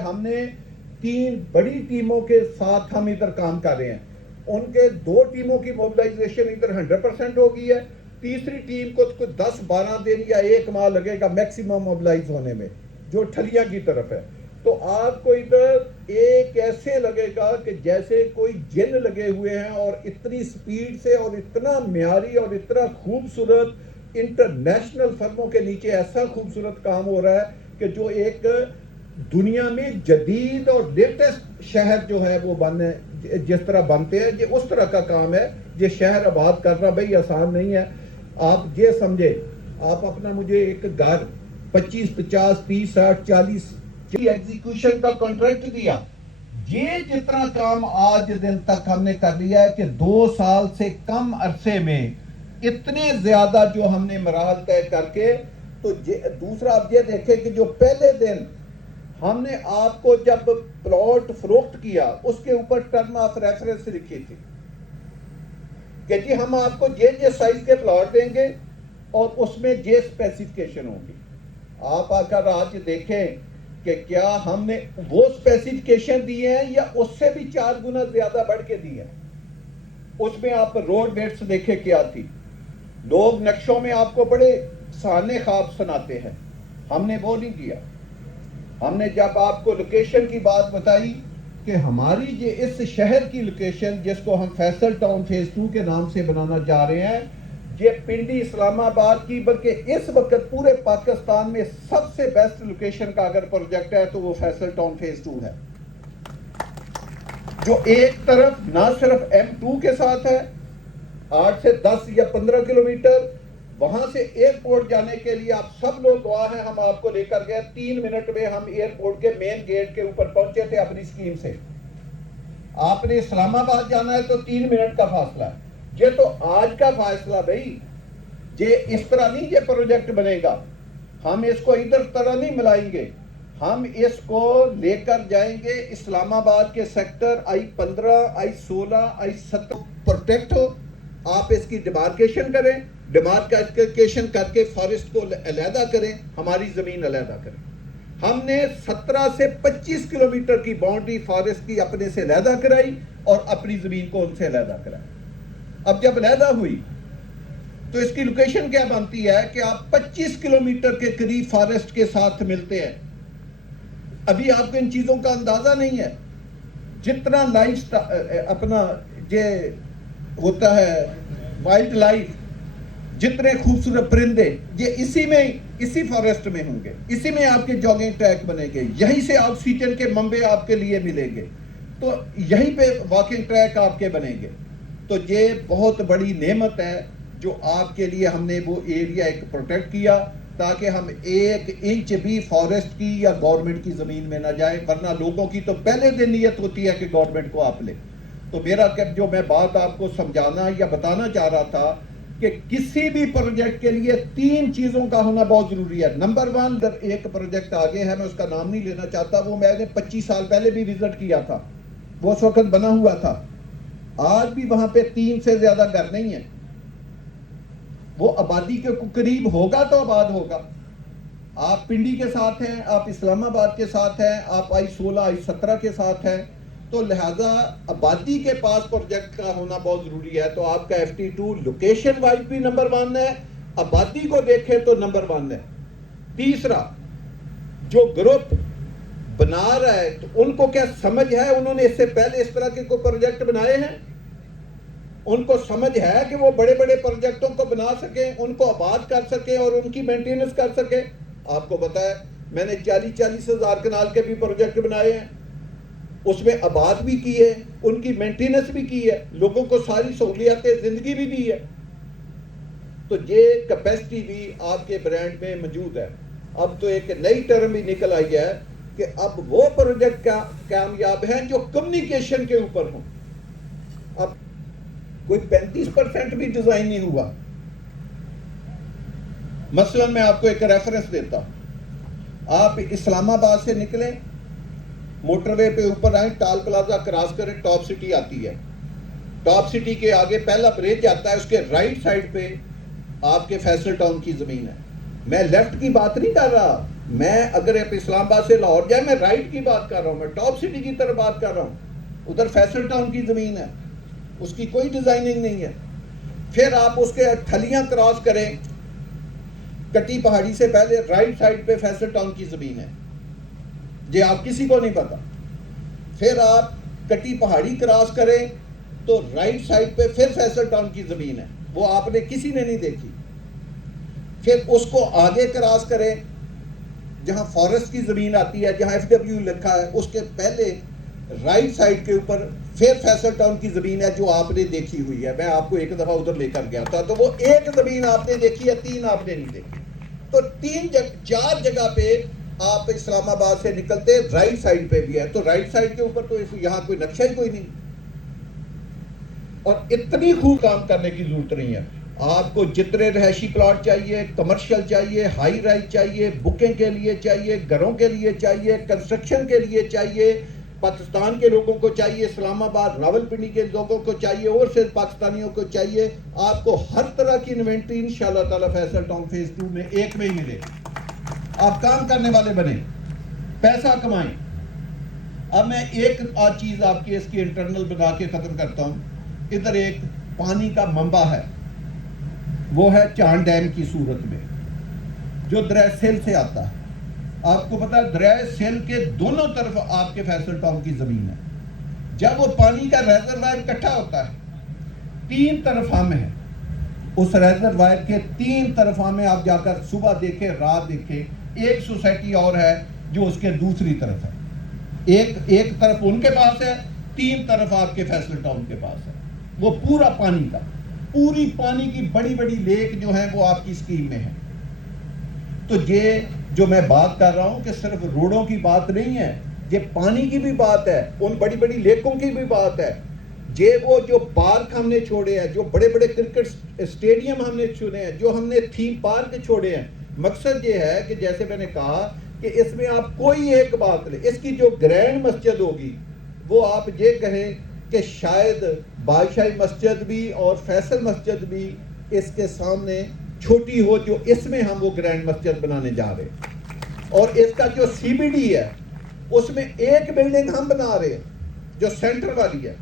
ہم نے 3 بڑی ٹیموں کے ساتھ ہم ادھر کام کر رہے ہیں. ان کے 2 ٹیموں کی موبلائزیشن ادھر 100% ہو گئی ہے. تیسری ٹیم کو 10-12 دن یا 1 ماہ لگے گا میکسیمم موبلائز ہونے میں, جو ٹھلیاں کی طرف ہے. تو آپ کو ادھر ایک ایسے لگے گا کہ جیسے کوئی جن لگے ہوئے ہیں, اور اتنی سپیڈ سے اور اتنا معیاری اور اتنا خوبصورت انٹرنیشنل فرموں کے نیچے ایسا خوبصورت کام ہو رہا ہے کہ جو ایک دنیا میں جدید اور لیٹسٹ شہر جو ہے وہ جس طرح بنتے ہیں, یہ اس طرح کا کام ہے. یہ شہر آباد کرنا بھائی آسان نہیں ہے. آپ یہ سمجھے, آپ اپنا مجھے ایک گھر 25, 50, 30, 60, 40 ایگزیکیوشن کا کانٹریکٹ دیا. یہ جتنا کام آج دن تک ہم نے کر لیا ہے کہ 2 سال سے کم عرصے میں اتنے زیادہ جو ہم نے مراحل طے کر کے. تو دوسرا آپ یہ دیکھیں کہ جو پہلے دن ہم نے آپ کو جب پلاٹ فروخت کیا, اس کے اوپر ٹرم آف ریفرنس لکھی تھی کہ جی ہم آپ کو یہ سائز کے پلاٹ دیں گے اور اس میں یہ اسپیسیفکیشن ہوگی. آپ آ کر آج دیکھیں کہ کیا ہم نے وہ اسپیسیفکیشن دیے ہیں یا اس سے بھی 4 گنا زیادہ بڑھ کے دیے ہیں. اس میں آپ روڈ ویٹس دیکھیں کیا تھی. لوگ نقشوں میں آپ کو بڑے سہانے خواب سناتے ہیں, ہم نے وہ نہیں کیا. ہم نے جب آپ کو لوکیشن کی بات بتائی کہ ہماری یہ اس شہر کی لوکیشن جس کو ہم فیصل ٹاؤن فیز 2 کے نام سے بنانا چاہ رہے ہیں, یہ پنڈی اسلام آباد کی بلکہ اس وقت پورے پاکستان میں سب سے بیسٹ لوکیشن کا اگر پروجیکٹ ہے تو وہ فیصل ٹاؤن فیز 2 ہے, جو ایک طرف نہ صرف M2 کے ساتھ ہے 8 سے 10 یا 15 کلومیٹر, وہاں سے ایئرپورٹ جانے کے لیے آپ سب لوگ گواہ ہیں, ہم آپ کو لے کر گئے 3 منٹ میں ہم ایئرپورٹ کے مین گیٹ کے اوپر پہنچے تھے اپنی اسکیم سے. آپ نے اسلام آباد جانا ہے تو 3 منٹ کا فاصلہ ہے. یہ تو آج کا فاصلہ بھائی, یہ اس طرح نہیں یہ پروجیکٹ بنے گا. ہم اس کو ادھر طرح نہیں ملائیں گے, ہم اس کو لے کر جائیں گے اسلام آباد کے sector I-15, I-16, I-17 protect ہو. آپ اس کی ڈیمارکیشن کریں, ڈیمارکیشن کر کے فارسٹ کو علیحدہ کریں, ہماری زمین علیحدہ کریں. ہم نے 17 سے 25 کلومیٹر کی باؤنڈری فارسٹ کی اپنے سے علیحدہ کرائی اور اپنی زمین کو ان سے علیحدہ کرائی. اب جب علیحدہ ہوئی تو اس کی لوکیشن کیا بنتی ہے کہ آپ 25 کلومیٹر کے قریب فارسٹ کے ساتھ ملتے ہیں. ابھی آپ کو ان چیزوں کا اندازہ نہیں ہے. جتنا لائف اپنا یہ ہوتا ہے وائلڈ لائف, جتنے خوبصورت پرندے, یہ اسی فارسٹ میں ہوں گے, اسی میں آپ کے جاگنگ ٹریک بنے گے, یہیں سے آکسیجن کے منبع آپ کے لیے ملیں گے, تو یہیں پہ واکنگ ٹریک آپ کے بنیں گے. تو یہ بہت بڑی نعمت ہے جو آپ کے لیے ہم نے وہ ایریا ایک پروٹیکٹ کیا تاکہ ہم 1 انچ بھی فارسٹ کی یا گورنمنٹ کی زمین میں نہ جائیں, ورنہ لوگوں کی تو پہلے دن نیت ہوتی ہے کہ گورنمنٹ کو آپ لے. تو میرا جو میں بات آپ کو سمجھانا یا بتانا چاہ رہا تھا کہ کسی بھی پروجیکٹ کے لیے 3 چیزوں کا ہونا بہت ضروری ہے. نمبر 1, ایک پروجیکٹ آگے ہے, میں اس کا نام نہیں لینا چاہتا, وہ میں نے 25 سال پہلے بھی وزٹ کیا تھا, وہ اس وقت بنا ہوا تھا. آج بھی وہاں پہ 3 سے زیادہ گھر نہیں ہیں. وہ آبادی کے قریب ہوگا تو آباد ہوگا. آپ پنڈی کے ساتھ ہیں, آپ اسلام آباد کے ساتھ ہیں, آپ I-16, I-17 کے ساتھ ہیں, تو لہذا آبادی کے پاس پروجیکٹ کا ہونا بہت ضروری ہے. تو آپ کا FT2 لوکیشن وائز بھی نمبر 1 ہے, آبادی کو دیکھیں تو نمبر 1 ہے. تیسرا, جو گروپ بنا رہا ہے تو ان کو کیا سمجھ ہے, انہوں نے اس سے پہلے اس طرح کے کوئی پروجیکٹ بنائے ہیں؟ ان کو سمجھ ہے کہ وہ بڑے بڑے پروجیکٹوں کو بنا سکیں, ان کو آباد کر سکیں اور ان کی مینٹیننس کر سکیں؟ آپ کو پتا ہے میں نے 40 ہزار کنال کے بھی پروجیکٹ بنائے ہیں, اس میں آباد بھی کی ہے, ان کی مینٹیننس بھی کی ہے, لوگوں کو ساری سہولیات زندگی بھی دی ہے. تو یہ کیپیسٹی بھی آپ کے برانڈ میں موجود ہے. اب تو ایک نئی ٹرم بھی نکل آئی ہے کہ اب وہ پروجیکٹ کامیاب ہیں جو کمیونیکیشن کے اوپر ہوں. اب کوئی 35% بھی ڈیزائن نہیں ہوا. مثلا میں آپ کو ایک ریفرنس دیتا ہوں, آپ اسلام آباد سے نکلیں, موٹر وے پہ اوپر آئیں, ٹال پلازا کراس کریں, ٹاپ سٹی آتی ہے. ٹاپ سٹی کے آگے پہلا برج آتا ہے, اس کے رائٹ سائڈ پہ آپ کے فیصل ٹاؤن کی زمین ہے. میں لیفٹ کی بات نہیں کر رہا, میں اگر اسلام آباد سے لاہور جائے، میں رائٹ کی بات کر رہا ہوں، میں ٹاپ سٹی کی طرف بات کر رہا ہوں، ادھر فیصل ٹاؤن کی زمین ہے، اس کی کوئی ڈیزائننگ نہیں ہے. پھر آپ اس کے تھلیاں کراس کریں، کٹی پہاڑی سے پہلے رائٹ سائڈ پہ فیصل ٹاؤن کی زمین ہے، یہ آپ کسی کو نہیں پتا. پھر آپ کٹی پہاڑی کراس کریں تو رائٹ سائڈ پہ پھر فیصل ٹاؤن کی زمین ہے، وہ آپ نے کسی نے نہیں دیکھی. پھر اس کو آگے کراس کریں، جہاں فارسٹ کی زمین آتی ہے، جہاں ایف ڈبلیو لکھا ہے، اس کے پہلے رائٹ سائڈ کے اوپر پھر فیصل ٹاؤن کی زمین ہے جو آپ نے دیکھی ہوئی ہے. میں آپ کو ایک دفعہ ادھر لے کر گیا تھا، تو وہ ایک زمین آپ نے دیکھی ہے، 3 آپ نے نہیں دیکھی. تو 4 جگہ پہ آپ اسلام آباد سے نکلتے رائٹ سائڈ پہ بھی ہے، تو رائٹ سائڈ کے اوپر تو یہاں کوئی نقشہ ہی کوئی نہیں. اور اتنی خوب کام کرنے کی ضرورت نہیں ہے. آپ کو جتنے رہائشی پلاٹ چاہیے، کمرشل چاہیے، ہائی رائز چاہیے، بکنگ کے لیے چاہیے، گھروں کے لیے چاہیے، کنسٹرکشن کے لیے چاہیے، پاکستان کے لوگوں کو چاہیے، اسلام آباد راولپنڈی کے لوگوں کو چاہیے، اور سے پاکستانیوں کو چاہیے، آپ کو ہر طرح کی انوینٹری انشاءاللہ تعالی فیصل ٹاؤن فیز 2 میں ایک میں ہی ملے. آپ کام کرنے والے بنیں، پیسہ کمائیں. اب میں ایک چیز آپ کی اس کی انٹرنل بنا کے ختم کرتا ہوں. ادھر ایک پانی کا منبع ہے، وہ ہے چاند ڈیم کی صورت میں، جو دریائے سیل سے آتا ہے. آپ کو پتا ہے دریائے سیل کے دونوں طرف آپ کے فیصل ٹاؤن کی زمین ہے. جب وہ پانی کا ریزروائر اکٹھا ہوتا ہے، 3 طرف ہم ہیں، اس ریزروائر کے 3 طرف ہمیں آپ جا کر صبح دیکھیں، رات دیکھیں. ایک سوسائٹی اور ہے جو اس کے دوسری طرف ہے، ایک طرف ان کے پاس ہے، 3 طرف آپ کے فیصل ٹاؤن کے پاس ہے. وہ پورا پانی کا، پوری پانی کی بڑی بڑی لیک جو ہیں وہ آپ کی اسکیم میں ہے. تو یہ جو میں بات کر رہا ہوں کہ صرف روڈوں کی بات نہیں ہے، یہ پانی کی بھی بات ہے، ان بڑی بڑی لیکوں کی بھی بات ہے. یہ وہ جو پارک ہم نے چھوڑے ہیں، جو بڑے بڑے کرکٹ اسٹیڈیم ہم نے چھوڑے ہیں، جو ہم نے تھیم پارک چھوڑے ہیں، مقصد یہ ہے کہ جیسے میں نے کہا کہ اس میں آپ کوئی ایک بات نہیں، اس کی جو گرینڈ مسجد ہوگی وہ آپ یہ کہیں کہ شاید بادشاہی مسجد بھی اور فیصل مسجد بھی اس کے سامنے چھوٹی ہو، جو اس میں ہم وہ گرینڈ مسجد بنانے جا رہے ہیں. اور اس کا جو سی بی ڈی ہے اس میں ایک بلڈنگ ہم بنا رہے ہیں جو سینٹر والی ہے،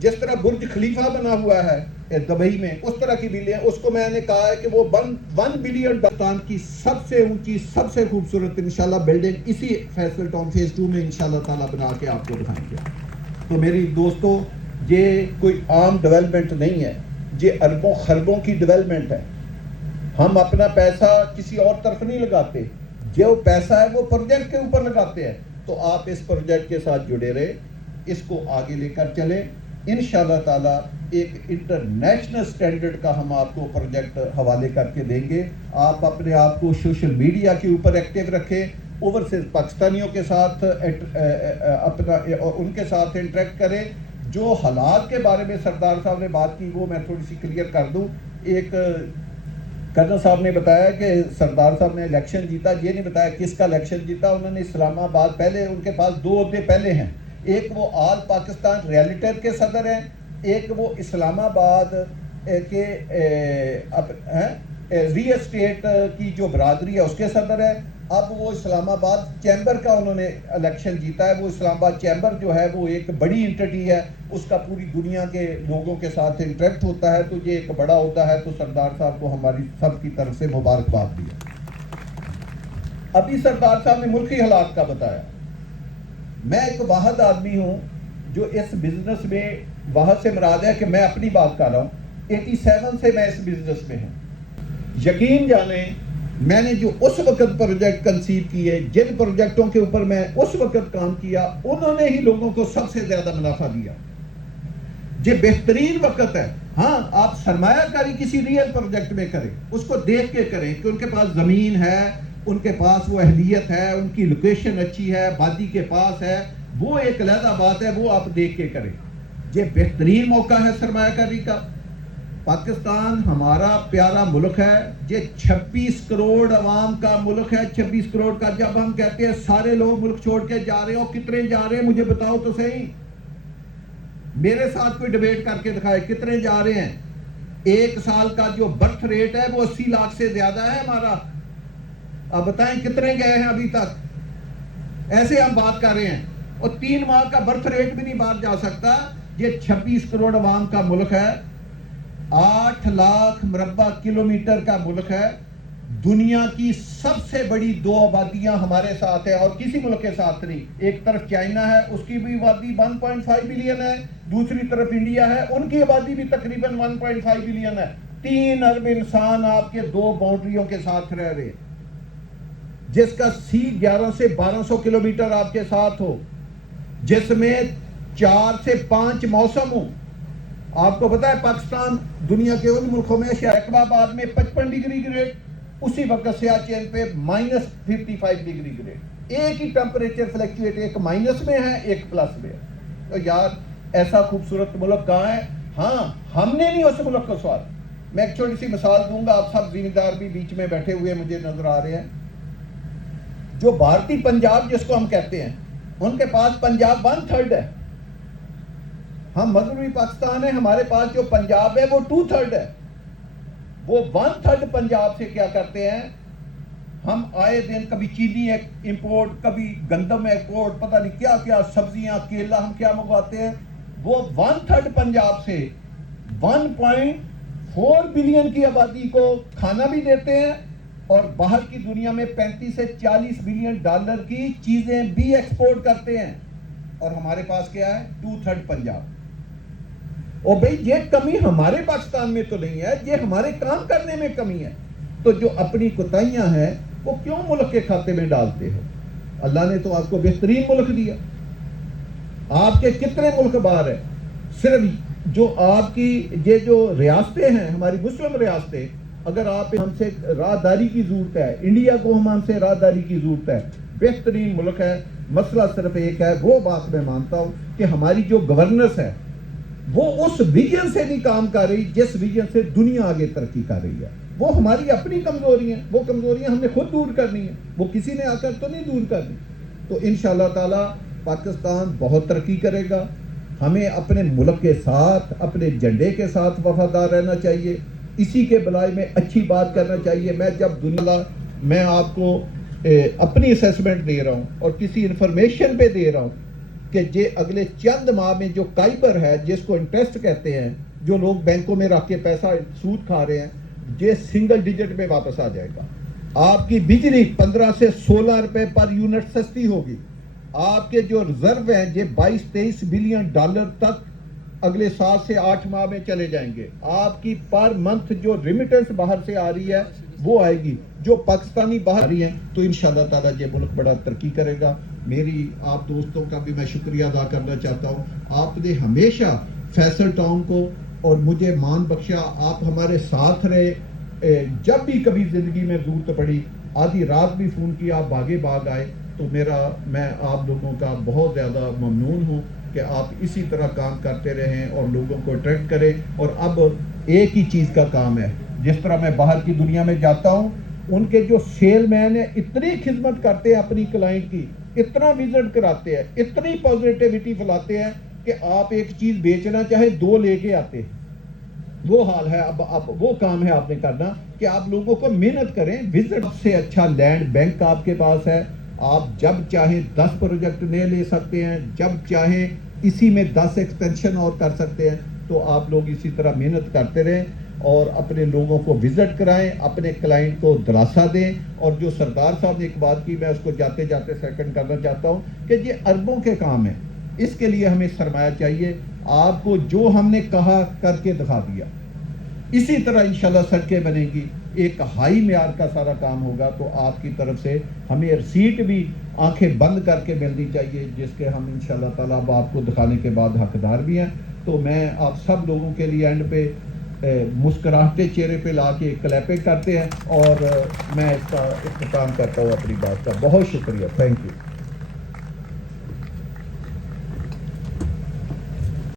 جس طرح برج خلیفہ بنا ہوا ہے دبئی میں، اس طرح کی بلڈنگ. اس کو میں نے کہا ہے کہ وہ 1 بلین ڈالر کی سب سے اونچی، سب سے خوبصورت انشاءاللہ بلڈنگ اسی فیصل ٹاؤن فیز 2 میں انشاءاللہ تعالیٰ بنا کے آپ کو دکھائیں گے. تو میری دوستو، یہ کوئی عام ڈیولپمنٹ نہیں ہے، یہ اربوں خربوں کی ڈیولپمنٹ ہے. ہم اپنا پیسہ کسی اور طرف نہیں لگاتے، جو پیسہ ہے وہ پروجیکٹ کے اوپر لگاتے ہیں. تو آپ اس پروجیکٹ کے ساتھ جڑے رہے، اس کو آگے لے کر چلیں. انشاءاللہ تعالیٰ ایک انٹرنیشنل سٹینڈرڈ کا ہم آپ کو پروجیکٹ حوالے کر کے دیں گے. آپ اپنے آپ کو سوشل میڈیا کے اوپر ایکٹیو رکھیں، اوورسیز پاکستانیوں کے ساتھ اپنا ان کے ساتھ انٹریکٹ کریں. جو حالات کے بارے میں سردار صاحب نے بات کی وہ میں تھوڑی سی کلیئر کر دوں. ایک کرنل صاحب نے بتایا کہ سردار صاحب نے الیکشن جیتا، یہ نہیں بتایا کس کا الیکشن جیتا. انہوں نے اسلام آباد، پہلے ان کے پاس 2 عہدے پہلے ہیں، ایک وہ آل پاکستان ریالٹر کے صدر ہیں، ایک وہ اسلام آباد کے ری اسٹیٹ کی جو برادری ہے اس کے صدر ہے. اب وہ اسلام آباد چیمبر کا انہوں نے الیکشن جیتا ہے. وہ اسلام آباد چیمبر جو ہے وہ ایک بڑی انٹیٹی ہے، اس کا پوری دنیا کے لوگوں کے ساتھ انٹریکٹ ہوتا ہے. تو یہ ایک بڑا عہدہ ہے. تو سردار صاحب کو ہماری سب کی طرف سے مبارکباد دی ہے. ابھی سردار صاحب نے ملکی حالات کا بتایا. میں ایک واحد آدمی ہوں جو اس بزنس میں، واحد سے مراد ہے کہ میں اپنی بات کر رہا ہوں، 87 سے میں اس بزنس میں ہوں. یقین جانیں میں نے جو اس وقت پروجیکٹ کنسیو کیے، جن پروجیکٹوں کے اوپر میں اس وقت کام کیا، انہوں نے ہی لوگوں کو سب سے زیادہ منافع دیا. یہ بہترین وقت ہے. ہاں، آپ سرمایہ کاری کسی ریئل پروجیکٹ میں کریں، اس کو دیکھ کے کریں کہ ان کے پاس زمین ہے، ان کے پاس وہ اہلیت ہے، ان کی لوکیشن اچھی ہے، آبادی کے پاس ہے، وہ ایک علیحدہ بات ہے، وہ آپ دیکھ کے کریں. یہ بہترین موقع ہے سرمایہ کاری کا. پاکستان ہمارا پیارا ملک ہے، یہ 26 کروڑ عوام کا ملک ہے. 26 کروڑ کا جب ہم کہتے ہیں سارے لوگ ملک چھوڑ کے جا رہے ہو، کتنے جا رہے ہیں مجھے بتاؤ تو صحیح. میرے ساتھ کوئی ڈیبیٹ کر کے دکھائے کتنے جا رہے ہیں. 1 سال کا جو برتھ ریٹ ہے وہ 80 لاکھ سے زیادہ ہے ہمارا. آپ بتائیں کتنے گئے ہیں ابھی تک؟ ایسے ہم بات کر رہے ہیں، اور 3 ماہ کا برتھ ریٹ بھی نہیں باہر جا سکتا۔ یہ 26 کروڑ عوام کا ملک ہے، 8 لاکھ مربع کلومیٹر کا ملک ہے، دنیا کی سب سے بڑی 2 آبادیاں ہمارے ساتھ ہیں اور کسی ملک کے ساتھ نہیں۔ ایک طرف چائنا ہے، اس کی بھی آبادی 1.5 بلین ہے، دوسری طرف انڈیا ہے، ان کی آبادی بھی تقریباً 1.5 بلین ہے۔ 3 ارب انسان آپ کے 2 باؤنڈریوں کے ساتھ رہ رہے ہیں، جس کا سی 11 سے 1200 کلومیٹر آپ کے ساتھ ہو، جس میں 4 سے 5 موسم ہوں۔ آپ کو پتا ہے پاکستان دنیا کے ان ملکوں میں شہر آباد میں 55 ڈگری گریڈ، اسی وقت سیاچین پہ -55 ڈگری گریڈ، ایک ہی ٹیمپریچر فلیکچویٹ، ایک مائنس میں ہے ایک پلس میں ہے۔ تو یار ایسا خوبصورت ملک کہاں ہے؟ ہاں ہم نے نہیں اس ملک کو سوال۔ میں ایک چھوٹی سی مثال دوں گا، آپ سب زمیندار بھی بیچ میں بیٹھے ہوئے مجھے نظر آ رہے ہیں۔ جو بھارتی پنجاب جس کو ہم کہتے ہیں، ان کے پاس پنجاب 1/3 ہے۔ ہم مغربی پاکستان ہے، ہمارے پاس جو پنجاب ہے وہ 2/3 ہے۔ وہ 1/3 پنجاب سے کیا کرتے ہیں؟ ہم آئے دن کبھی چینی امپورٹ، کبھی گندم ایکسپورٹ، پتہ نہیں کیا کیا، سبزیاں، کیلا ہم کیا منگواتے ہیں۔ وہ 1/3 پنجاب سے 1.4 بلین کی آبادی کو کھانا بھی دیتے ہیں، اور باہر کی دنیا میں 35 سے 40 بلین ڈالر کی چیزیں بھی ایکسپورٹ کرتے ہیں۔ اور ہمارے پاس کیا ہے؟ 2/3 پنجاب۔ اور بھئی یہ کمی ہمارے پاکستان میں تو نہیں ہے، یہ ہمارے کام کرنے میں کمی ہے۔ تو جو اپنی کوتاہیاں ہیں وہ کیوں ملک کے کھاتے میں ڈالتے ہو؟ اللہ نے تو آپ کو بہترین ملک دیا۔ آپ کے کتنے ملک باہر ہیں؟ صرف جو آپ کی یہ جو ریاستیں ہیں، ہماری مسلم ریاستیں، اگر آپ ہم سے راہداری کی ضرورت ہے، انڈیا کو ہم سے راہداری کی ضرورت ہے، بہترین ملک ہے۔ مسئلہ صرف ایک ہے، وہ بات میں مانتا ہوں کہ ہماری جو گورننس ہے وہ اس ویژن سے نہیں کام کر رہی جس ویژن سے دنیا آگے ترقی کر رہی ہے۔ وہ ہماری اپنی کمزوری ہیں، وہ کمزوریاں ہم نے خود دور کرنی ہیں، وہ کسی نے آ کر تو نہیں دور کرنی۔ تو انشاءاللہ تعالی پاکستان بہت ترقی کرے گا۔ ہمیں اپنے ملک کے ساتھ، اپنے جھنڈے کے ساتھ وفادار رہنا چاہیے، اسی کے بلائے میں اچھی بات کرنا چاہیے۔ میں آپ کو اپنی اسیسمنٹ دے رہا ہوں اور کسی انفارمیشن پہ دے رہا ہوں کہ یہ اگلے چند ماہ میں جو کائبر ہے، جس کو انٹرسٹ کہتے ہیں، جو لوگ بینکوں میں رکھ کے پیسہ سود کھا رہے ہیں، یہ سنگل ڈیجٹ میں واپس آ جائے گا۔ آپ کی بجلی 15 سے 16 روپے پر یونٹ سستی ہوگی۔ آپ کے جو ریزرو ہیں یہ 22-23 بلین ڈالر تک اگلے 7 سے 8 ماہ میں چلے جائیں گے۔ آپ کی پر منتھ جو ریمیٹنس باہر سے آ رہی ہے وہ آئے گی، جو پاکستانی باہر آ رہی ہیں، تو انشاءاللہ تعالیٰ یہ ملک بڑا ترقی کرے گا۔ میری آپ دوستوں کا بھی میں شکریہ ادا کرنا چاہتا ہوں، آپ نے ہمیشہ فیصل ٹاؤن کو اور مجھے مان بخشا، آپ ہمارے ساتھ رہے۔ جب بھی کبھی زندگی میں ضرورت پڑی، آدھی رات بھی فون کیا، آپ بھاگے بھاگ آئے، تو میں آپ لوگوں کا بہت زیادہ ممنون ہوں کہ آپ اسی طرح کام کرتے رہیں اور لوگوں کو اٹریکٹ کریں۔ اور اب ایک ہی چیز کا کام ہے، جس طرح میں باہر کی دنیا میں جاتا ہوں، ان کے جو سیل مین ہیں اتنی خدمت کرتے ہیں اپنی کلائنٹ کی، اتنا وزٹ کراتے ہیں، اتنی پازیٹیوٹی پھیلاتے ہیں کہ آپ ایک چیز بیچنا چاہے 2 لے کے آتے ہیں۔ وہ حال ہے، اب وہ کام ہے آپ نے کرنا کہ آپ لوگوں کو محنت کریں۔ وزٹ سے اچھا لینڈ بینک آپ کے پاس ہے، آپ جب چاہیں 10 پروجیکٹ نئے لے سکتے ہیں، جب چاہیں اسی میں 10 ایکسٹینشن اور کر سکتے ہیں۔ تو آپ لوگ اسی طرح محنت کرتے رہیں اور اپنے لوگوں کو وزٹ کرائیں، اپنے کلائنٹ کو دلاسا دیں۔ اور جو سردار صاحب نے ایک بات کی، میں اس کو جاتے جاتے سیکنڈ کرنا چاہتا ہوں کہ یہ اربوں کے کام ہے، اس کے لیے ہمیں سرمایہ چاہیے۔ آپ کو جو ہم نے کہا کر کے دکھا دیا، اسی طرح انشاءاللہ سڑکیں بنے گی، ایک ہائی معیار کا سارا کام ہوگا۔ تو آپ کی طرف سے ہمیں رسیٹ بھی آنکھیں بند کر کے ملنی چاہیے، جس کے ہم انشاءاللہ تعالیٰ اب آپ کو دکھانے کے بعد حقدار بھی ہیں۔ تو میں آپ سب لوگوں کے لیے اینڈ پہ مسکراہٹے چہرے پہ لا کے کلیپنگ کرتے ہیں، اور میں اس کا اختتام کرتا ہوں اپنی بات کا۔ بہت شکریہ، تھینک یو۔